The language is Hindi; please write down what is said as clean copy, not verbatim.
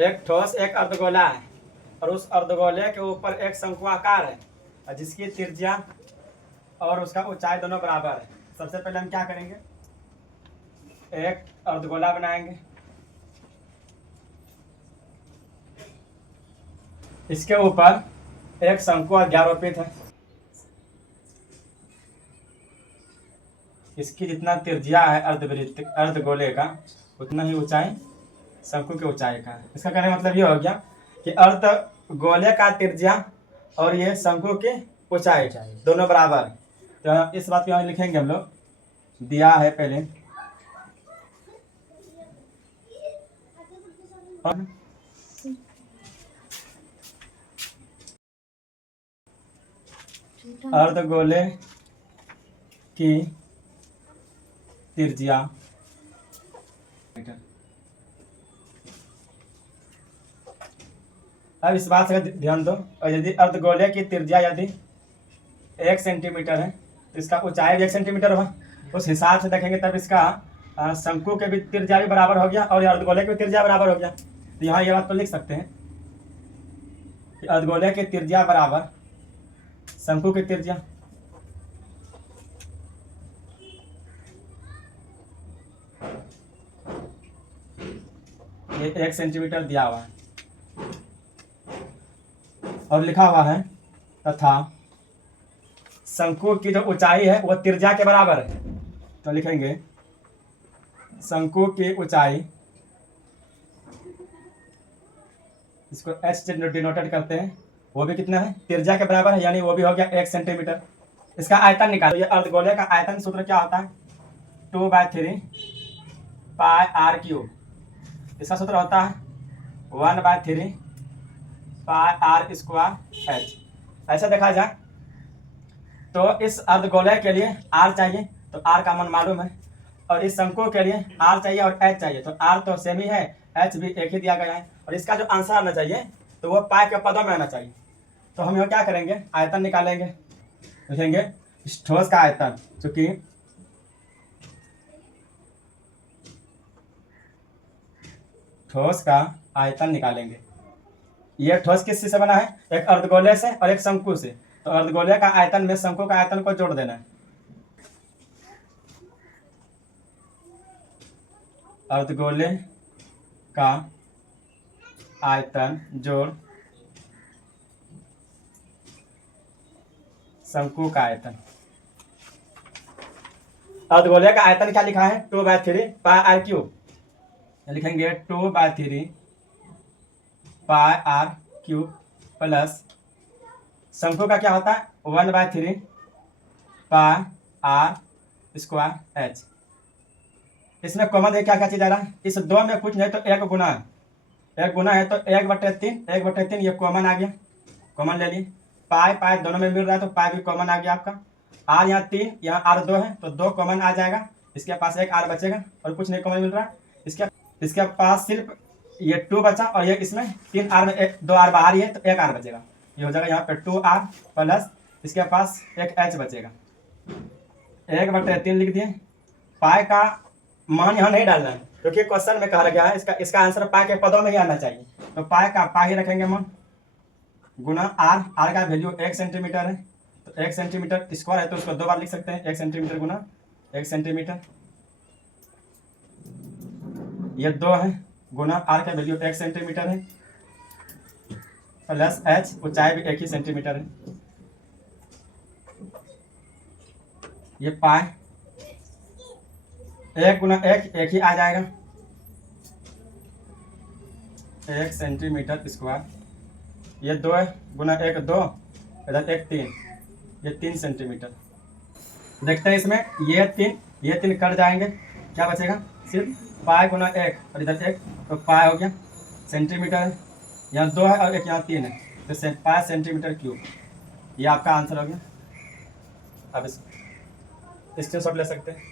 एक ठोस एक अर्धगोला है और उस अर्धगोले के ऊपर एक शंकुआकार है जिसकी त्रिज्या और उसका ऊंचाई दोनों बराबर है। सबसे पहले हम क्या करेंगे, एक अर्धगोला बनाएंगे। इसके ऊपर एक शंकु अध्यारोपित है। इसकी जितना त्रिज्या है अर्धवृत्त अर्धगोले का उतना ही ऊंचाई शंकु की ऊंचाई का है। इसका कहने का मतलब ये हो गया कि अर्धगोले का त्रिज्या और ये शंकु की ऊंचाई दोनों बराबर है। तो इस बात को यहाँ लिखेंगे हम लोग, दिया है पहले अर्धगोले की त्रिज्या अब इस बात से ध्यान दो, और यदि अर्धगोले की त्रिज्या यदि 1 सेंटीमीटर है तो इसका ऊंचाई भी 1 सेंटीमीटर होगा। उस हिसाब से देखेंगे तब इसका शंकु के भी त्रिज्या भी बराबर हो गया और अर्धगोले की भी त्रिज्या बराबर हो गया। तो यहाँ ये बात तो लिख सकते हैं कि अर्धगोले की त्रिज्या बराबर शंकु की त्रिज्या। ये 1 सेंटीमीटर दिया हुआ है और लिखा हुआ है तथा शंकु की जो ऊंचाई है वो त्रिज्या के बराबर है। तो लिखेंगे शंकु की ऊंचाई, इसको h से डिनोटेड करते हैं, वो भी कितना है, त्रिज्या के बराबर है, यानी वो भी हो गया 1 सेंटीमीटर। इसका आयतन निकालो। ये अर्धगोले का आयतन सूत्र क्या होता है, 2/3 पाई आर क्यूब। इसका सूत्र होता है 1/3 पाई आर स्क्वायर एच। ऐसा देखा जाए तो इस अर्धगोले के लिए आर चाहिए तो आर का मान मालूम है, और इस शंकु के लिए आर चाहिए और एच चाहिए। तो आर तो सेम ही है, एच भी एक ही दिया गया है, और इसका जो आंसर आना चाहिए तो वो पाई के पदों में आना चाहिए। तो हम यहाँ क्या करेंगे, आयतन निकालेंगे। लिखेंगे इस ठोस का आयतन, चूंकि ठोस का आयतन निकालेंगे। ये ठोस किस चीज से बना है, एक अर्धगोले से और एक शंकु से। तो अर्धगोले का आयतन में शंकु का आयतन को जोड़ देना है। अर्धगोले का आयतन जोड़ शंकु का आयतन। अर्धगोले का आयतन क्या लिखा है, 2/3 पाई आर क्यूब। लिखेंगे 2/3 पाई आर क्यूब प्लस शंकु का क्या होता है 1/3 पाई आर स्क्वायर एच। इसमें कॉमन है क्या क्या चीज आ रहा है, इस दो में कुछ नहीं तो एक गुना है, एक गुना है तो 1/3 ये कॉमन आ गया, कॉमन ले लिए। पाई पाई दोनों में मिल रहा है तो पाई भी कॉमन आ गया आपका। आर यहाँ 3 यहाँ आर 2 है तो 2 कॉमन आ जाएगा, इसके पास एक आर बचेगा और कुछ नहीं कॉमन मिल रहा है। इसके पास सिर्फ ये 2 बचा और ये इसमें 3 आर में 2 आर बाहर ही है तो 1 आर बचेगा। ये हो जाएगा यहाँ पे 2r प्लस इसके पास एक h बचेगा, 1/3 लिख दिए। पाई का मान यहाँ नहीं डालना है क्योंकि क्वेश्चन में कहा गया है इसका आंसर पाई के पदों में ही आना चाहिए। तो पाई का पाई ही रखेंगे मान, गुना आर का वैल्यू 1 सेंटीमीटर है तो 1 सेंटीमीटर स्क्वायर है तो उसको 2 बार लिख सकते हैं, 1 सेंटीमीटर गुना 1 सेंटीमीटर। ये 2 है गुना आर का वैल्यू 1 सेंटीमीटर है प्लस एच, ऊंचाई भी 1 ही सेंटीमीटर है। ये पाई 1 गुना 1 ही आ जाएगा, 1 सेंटीमीटर स्क्वायर। ये 2 गुना 1 2, इधर 1 3, ये 3 सेंटीमीटर। देखते हैं इसमें ये 3 कट जाएंगे, क्या बचेगा, सिर्फ पाई गुना 1 और इधर 1 तो पाई हो गया सेंटीमीटर है। यहाँ 2 है और एक यहाँ 3 है तो 5 सेंटीमीटर क्यूब। ये आपका आंसर हो गया। अब स्क्रीनशॉट ले सकते हैं।